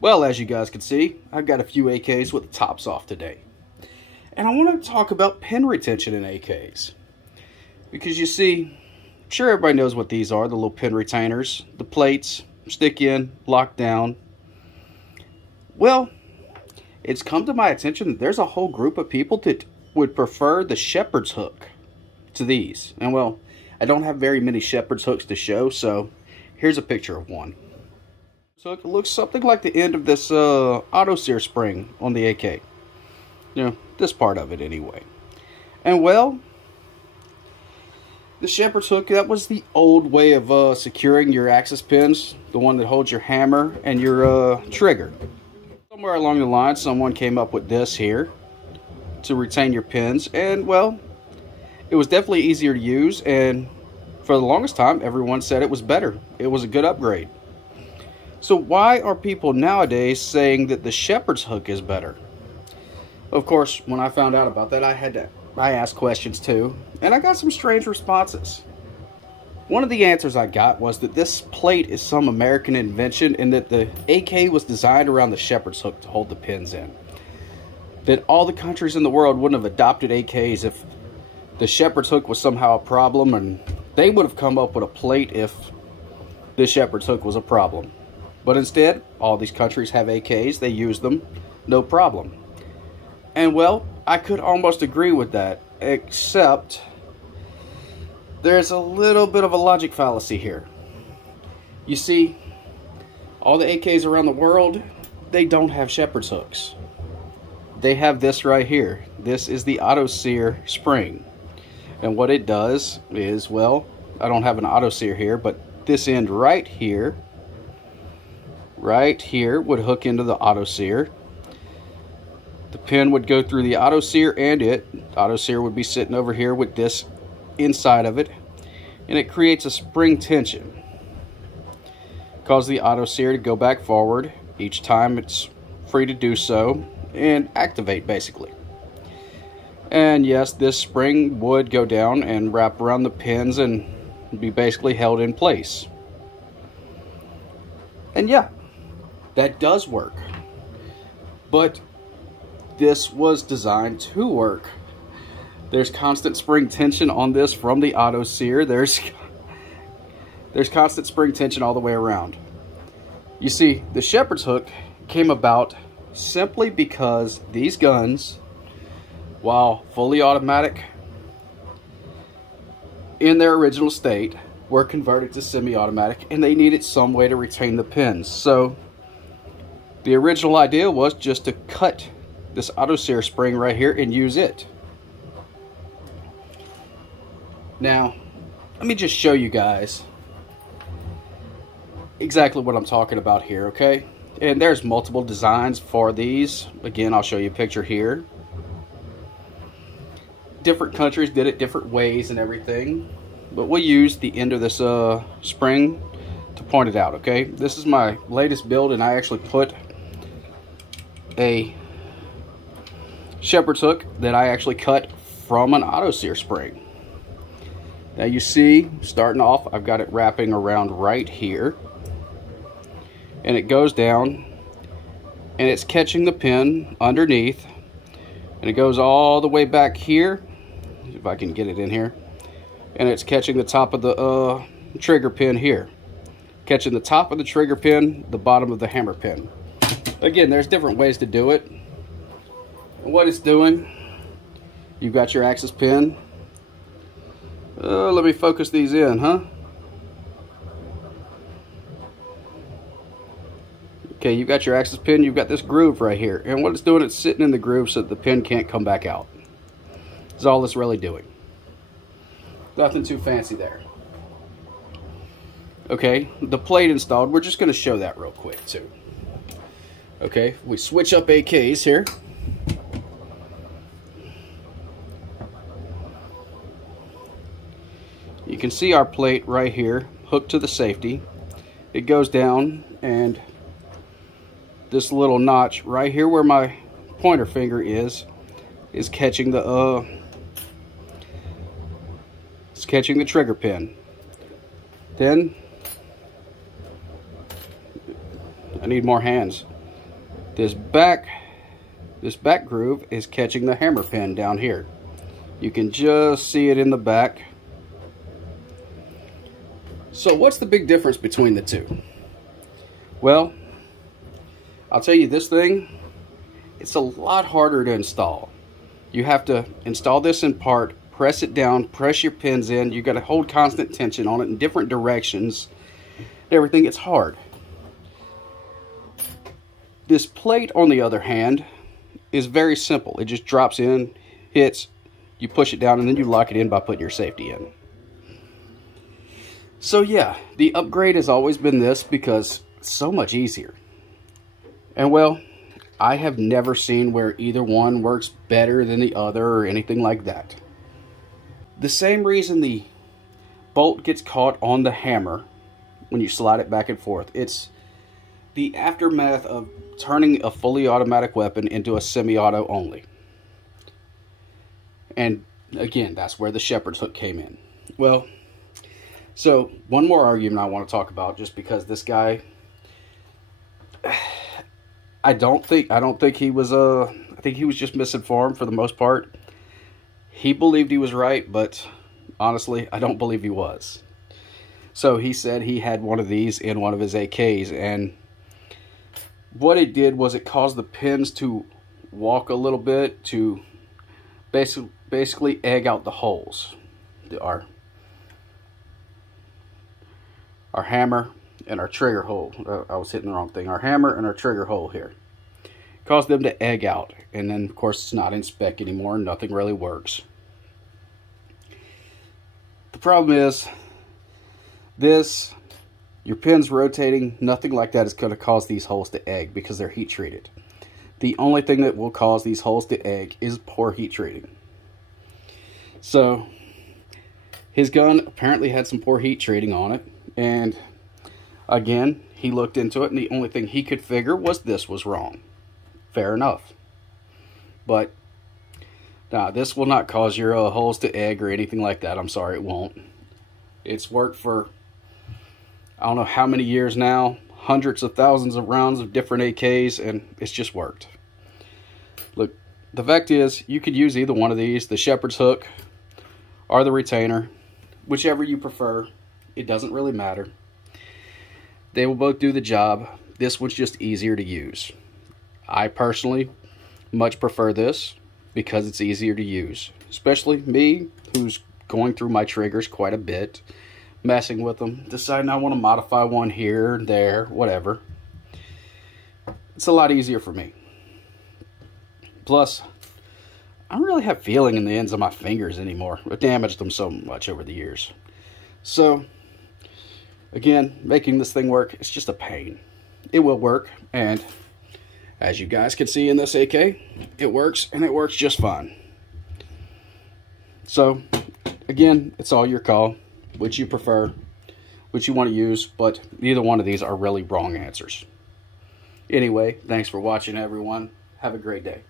Well, as you guys can see, I've got a few AKs with the tops off today. And I want to talk about pin retention in AKs. Because you see, I'm sure everybody knows what these are, the little pin retainers, the plates, stick in, lock down. Well, it's come to my attention that there's a whole group of people that would prefer the shepherd's hook to these. And well, I don't have very many shepherd's hooks to show, so here's a picture of one. So it looks something like the end of this auto sear spring on the AK. You know, this part of it anyway. And well, the shepherd's hook, that was the old way of securing your axis pins. The one that holds your hammer and your trigger. Somewhere along the line, someone came up with this here to retain your pins. And well, it was definitely easier to use. And for the longest time, everyone said it was better. It was a good upgrade. So why are people nowadays saying that the shepherd's hook is better? Of course, when I found out about that, I asked questions too, and I got some strange responses. One of the answers I got was that this plate is some American invention and that the AK was designed around the shepherd's hook to hold the pins in. That all the countries in the world wouldn't have adopted AKs if the shepherd's hook was somehow a problem, and they would have come up with a plate if the shepherd's hook was a problem. But instead, all these countries have AKs, they use them, no problem. And well, I could almost agree with that, except there's a little bit of a logic fallacy here. You see, all the AKs around the world, they don't have shepherd's hooks. They have this right here. This is the auto sear spring. And what it does is, well, I don't have an auto sear here, but this end right here would hook into the auto sear. The pin would go through the auto sear, and the auto sear would be sitting over here with this inside of it, and it creates a spring tension. Cause the auto sear to go back forward each time it's free to do so and activate basically. And yes, this spring would go down and wrap around the pins and be basically held in place. And yeah, that does work, but this was designed to work. There's constant spring tension on this from the auto sear. There's constant spring tension all the way around. You see, the shepherd's hook came about simply because these guns, while fully automatic in their original state, were converted to semi-automatic, and they needed some way to retain the pins. So the original idea was just to cut this auto sear spring right here and use it. Now, let me just show you guys exactly what I'm talking about here, okay? And there's multiple designs for these. Again, I'll show you a picture here. Different countries did it different ways and everything, but we'll use the end of this spring to point it out, okay? This is my latest build, and I actually put a shepherd's hook that I actually cut from an auto sear spring. Now you see, starting off, I've got it wrapping around right here, and it goes down and it's catching the pin underneath, and it goes all the way back here, if I can get it in here, and it's catching the top of the trigger pin here, catching the top of the trigger pin, the bottom of the hammer pin. Again, there's different ways to do it. And what it's doing, you've got your axis pin. Let me focus these in, huh? Okay, you've got your axis pin, you've got this groove right here. And what it's doing, it's sitting in the groove so that the pin can't come back out. That's all it's really doing. Nothing too fancy there. Okay, the plate installed, we're just going to show that real quick too. Okay, we switch up AKs here. You can see our plate right here hooked to the safety. It goes down, and this little notch right here where my pointer finger is catching the trigger pin. Then I need more hands. This back groove is catching the hammer pin down here. You can just see it in the back. So what's the big difference between the two? Well, I'll tell you, this thing, it's a lot harder to install. You have to install this in part, press it down, press your pins in. You got to hold constant tension on it in different directions. Everything, it's hard. This plate, on the other hand, is very simple. It just drops in, hits, you push it down, and then you lock it in by putting your safety in. So yeah, the upgrade has always been this because it's so much easier. And well, I have never seen where either one works better than the other or anything like that. The same reason the bolt gets caught on the hammer when you slide it back and forth, it's the aftermath of turning a fully automatic weapon into a semi-auto only. And again, that's where the shepherd's hook came in. Well, so one more argument I want to talk about, just because this guy, I think he was I think he was just misinformed for the most part. He believed he was right, but honestly, I don't believe he was. So he said he had one of these in one of his AKs, and what it did was it caused the pins to walk a little bit, to basically egg out the holes. Our hammer and our trigger hole. I was hitting the wrong thing. Our hammer and our trigger hole here. Caused them to egg out. And then, of course, it's not in spec anymore. Nothing really works. The problem is, your pin's rotating, nothing like that is going to cause these holes to egg because they're heat treated. The only thing that will cause these holes to egg is poor heat treating. So, his gun apparently had some poor heat treating on it. And again, he looked into it, and the only thing he could figure was this was wrong. Fair enough. But nah, this will not cause your holes to egg or anything like that. I'm sorry, it won't. It's worked for I don't know how many years now, hundreds of thousands of rounds of different AKs, and it's just worked. Look, the fact is, you could use either one of these, the shepherd's hook or the retainer, whichever you prefer. It doesn't really matter. They will both do the job. This one's just easier to use. I personally much prefer this because it's easier to use. Especially me, who's going through my triggers quite a bit, messing with them, deciding I want to modify one here and there, whatever. It's a lot easier for me. Plus, I don't really have feeling in the ends of my fingers anymore. I've damaged them so much over the years. So, again, making this thing work, it's just a pain. It will work, and as you guys can see in this AK, it works, and it works just fine. So, again, it's all your call, which you prefer, which you want to use, but neither one of these are really wrong answers. Anyway, thanks for watching, everyone. Have a great day.